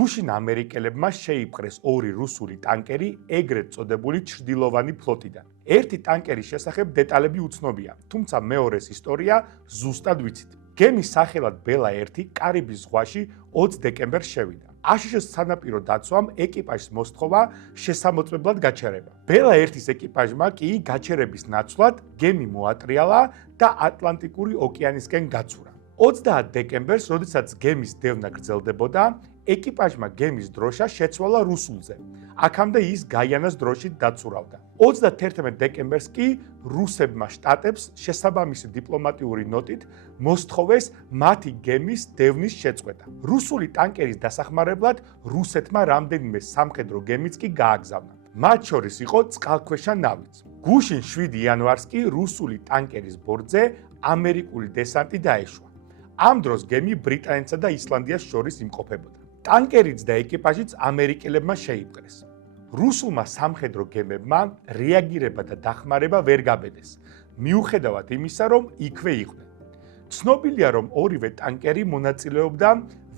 გუშინ ამერიკელებმა შეიპყრეს ორი რუსული ტანკერი ეგრეთ წოდებული ჩრდილოვანი ფლოტიდან. ერთი ტანკერის შესახებ დეტალები უცნობია, თუმცა მეორეს ისტორია ზუსტად ვიცით. გემის სახელად ბელა 1 კარიბის ზღვაში 20 დეკემბერს შევიდა. აშშ-ის სანაპირო დაცვამ ეკიპაჟს მოსთხოვა შესამოწმებლად გაჩერება. ბელა 1-ის ეკიპაჟმა კი გაჩერების ნაცვლად გემი მოატრიალა და ატლანტიკური ოკეანისკენ გაცურა. 30 დეკემბერს, როდესაც გემის დევნა გრძელდებოდა, ეკიპაჟმა გემის დროშა შეცვალა რუსულზე. აქამდე ის გაიანას დროშით დაცურავდა. 31 დეკემბერს კი რუსებმა შტატებს შესაბამისი დიპლომატიური ნოტით მოსთხოვეს მათი გემის დევნის შეწყვეტა. რუსული ტანკერის დასახმარებლად რუსეთმა რამდენიმე სამხედრო გემიც კი გააგზავნა. მათ შორის იყო წყალქვეშა ნავიც. გუშინ 7 იანვარს კი რუსული ტანკერის ბორტზე ამერიკული დესანტი დაეშვა. ამ დროს გემი ბრიტანეთსა და ისლანდიას შორის იმყოფებოდა. ტანკერიც და ეკიპაჟიც ამერიკელებმა შეიპყრეს. რუსულმა სამხედრო გემებმა რეაგირება და დახმარება ვერ გაბედეს, მიუხედავად იმისა, რომ იქვე იყვნენ. ცნობილია, რომ ორივე ტანკერი მონაწილეობდა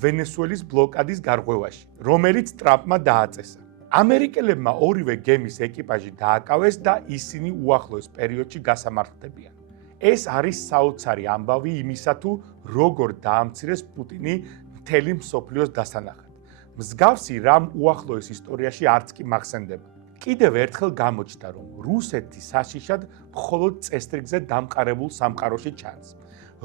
ვენესუელის ბლოკადის გარღვევაში, რომელიც ტრამპმა დააწესა. ამერიკელებმა ორივე გემის ეკიპაჟი დააკავეს და ისინი უახლოეს პერიოდში გასამართლებიან. ეს არის საოცარი ამბავი იმისა, თუ როგორ დაამცირეს პუტინი მთელი მსოფლიოს დასანახად. მსგავსი რამ უახლოეს ისტორიაში არც კი მახსენდება. კიდევ ერთხელ გამოჩნდა, რომ რუსეთი საშიშად მხოლოდ წესრიგზე დამყარებულ სამყაროში ჩანს,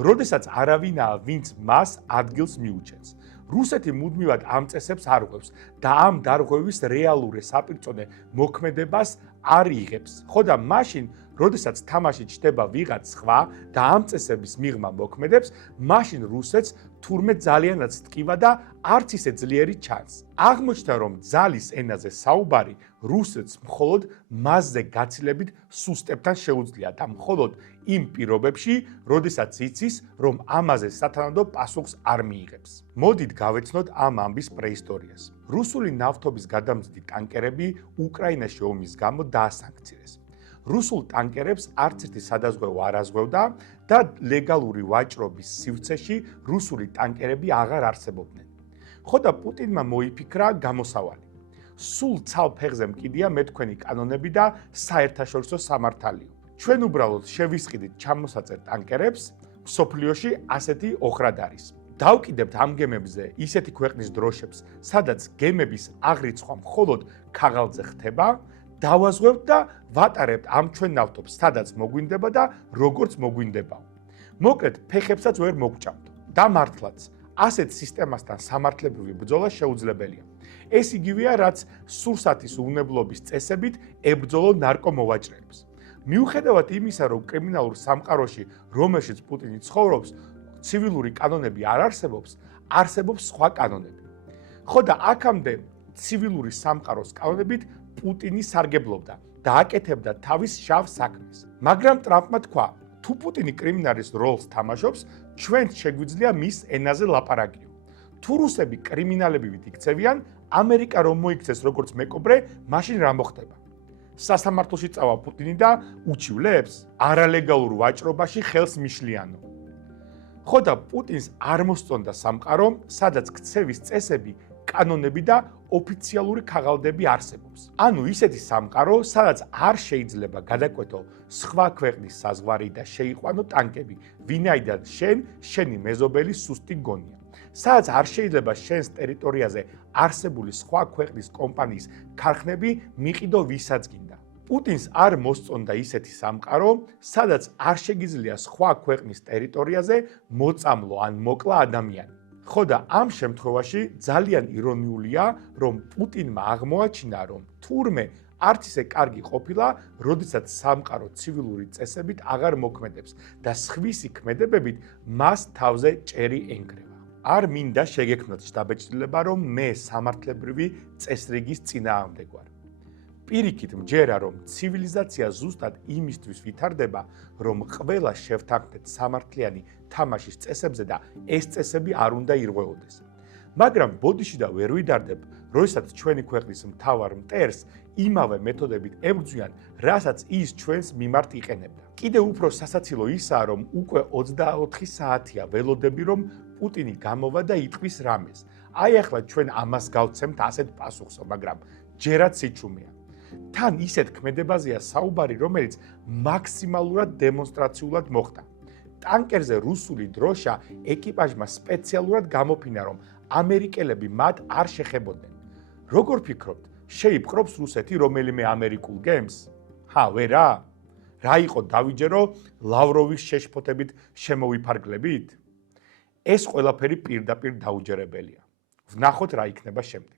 როდესაც არავინაა, ვინც მას ადგილს მიუჩენს. რუსეთი მუდმივად ამ წესებს არღვევს და ამ დარღვევის რეალური საპირწონე მოქმედებას არ იღებს. ხო და მაშინ, როდესაც თამაში ჩდება ვიღაც სხვა და ამ წესების მიღმა მოქმედებს, მაშინ რუსეთს თურმე ძალიანაც ტკივა და არც ისე ძლიერი ჩანს. აღმოჩნდა, რომ ძალის ენაზე საუბარი რუსეთს მხოლოდ მასზე გაცილებით სუსტებთან შეუძლია და მხოლოდ იმ პირობებში, როდესაც იცის, რომ ამაზე სათანადო პასუხს არ მიიღებს. მოდით გავეცნოთ ამ ამბის პრეისტორიას. რუსული ნავთობის გადამზიდი ტანკერები უკრაინაში ომის გამო დაასანქცირეს. რუსულ ტანკერებს არც ერთი სადაზღვევო არ აზღვევდა და ლეგალური ვაჭრობის სივრცეში რუსული ტანკერები აღარ არსებობდნენ. ხო და პუტინმა მოიფიქრა გამოსავალი. სულ ცალ ფეხზე მკიდია მე თქვენი კანონები და საერთაშორისო სამართალიო. ჩვენ უბრალოდ შევისყიდით ჩამოსაწერ ტანკერებს, მსოფლიოში ასეთი ოხრად არის. დავკიდებთ ამ გემებზე ისეთი ქვეყნის დროშებს, სადაც გემების აღრიცხვა მხოლოდ ქაღალდზე ხდება, დავაზღვევთ და ვატარებთ ამ ჩვენ ნავთობს, სადაც მოგვინდება და როგორც მოგვინდებაო. მოკლედ, ფეხებსაც ვერ მოგჭამთ. და მართლაც, ასეთ სისტემასთან სამართლებრივი ბრძოლა შეუძლებელია. ეს იგივეა, რაც სურსათის უვნებლობის წესებით ებრძოლო ნარკომოვაჭრეებს. მიუხედავად იმისა, რომ კრიმინალურ სამყაროში, რომელშიც პუტინი ცხოვრობს, ცივილური კანონები არ არსებობს, არსებობს სხვა კანონები. ხო და აქამდე ცივილური სამყაროს კანონებით პუტინი სარგებლობდა და აკეთებდა თავის შავ საქმეს. მაგრამ ტრამპმა თქვა, თუ პუტინი კრიმინალის როლს თამაშობს, ჩვენც შეგვიძლია მის ენაზე ლაპარაკიო. თუ რუსები კრიმინალებივით იქცევიან, ამერიკა რომ მოიქცეს როგორც მეკობრე, მაშინ რა მოხდება? სასამართლოში წავა პუტინი და უჩივლებს? არალეგალურ ვაჭრობაში ხელს მიშლიანო. ხო და პუტინს არ მოსწონდა სამყარო, სადაც ქცევის წესები, კანონები და ოფიციალური ქაღალდები არსებობს. ანუ ისეთი სამყარო, სადაც არ შეიძლება გადაკვეთო სხვა ქვეყნის საზღვარი და შეიყვანო ტანკები, ვინაიდან შენი მეზობელი სუსტი გონია. სადაც არ შეიძლება შენს ტერიტორიაზე არსებული სხვა ქვეყნის კომპანიის ქარხნები მიყიდო ვისაც გინდა. პუტინს არ მოსწონდა ისეთი სამყარო, სადაც არ შეგიძლია სხვა ქვეყნის ტერიტორიაზე მოწამლო ან მოკლა ადამიანი. ხო და ამ შემთხვევაში ძალიან ირონიულია, რომ პუტინმა აღმოაჩინა, რომ თურმე არც ისე კარგი ყოფილა, როდესაც სამყარო ცივილური წესებით აღარ მოქმედებს და სხვისი ქმედებებით მას თავზე ჭერი ენგრევა. არ მინდა შეგექმნათ შთაბეჭდილება, რომ მე სამართლებრივი წესრიგის წინააღმდეგ ვარ. პირიქით მჯერა, რომ ცივილიზაცია ზუსტად იმისთვის ვითარდება, რომ ყველა შევთანხმდეთ სამართლიანი თამაშის წესებზე და ეს წესები არ უნდა ირღვეოდეს. მაგრამ ბოდიში და ვერ ვიდარდებ, როდესაც ჩვენი ქვეყნის მთავარ მტერს იმავე მეთოდებით ებრძვიან, რასაც ის ჩვენს მიმართ იყენებდა. კიდევ უფრო სასაცილო ისაა, რომ უკვე 24 საათია ველოდები, რომ პუტინი გამოვა და იტყვის რამეს. აი ახლა ჩვენ ამას გავცემთ ასეთ პასუხსო, მაგრამ ჯერაც სიჩუმეა. თან ისეთ ქმედებაზეა საუბარი, რომელიც მაქსიმალურად დემონსტრაციულად მოხდა. ტანკერზე რუსული დროშა ეკიპაჟმა სპეციალურად გამოფინა, რომ ამერიკელები მათ არ შეხებოდნენ. როგორ ფიქრობთ, შეიპყრობს რუსეთი რომელიმე ამერიკულ გემს? ვერა? რა იყო დავიჯერო ლავროვის შეშფოთებით შემოვიფარგლებით? ეს ყველაფერი პირდაპირ დაუჯერებელია. ვნახოთ რა იქნება შემდეგ.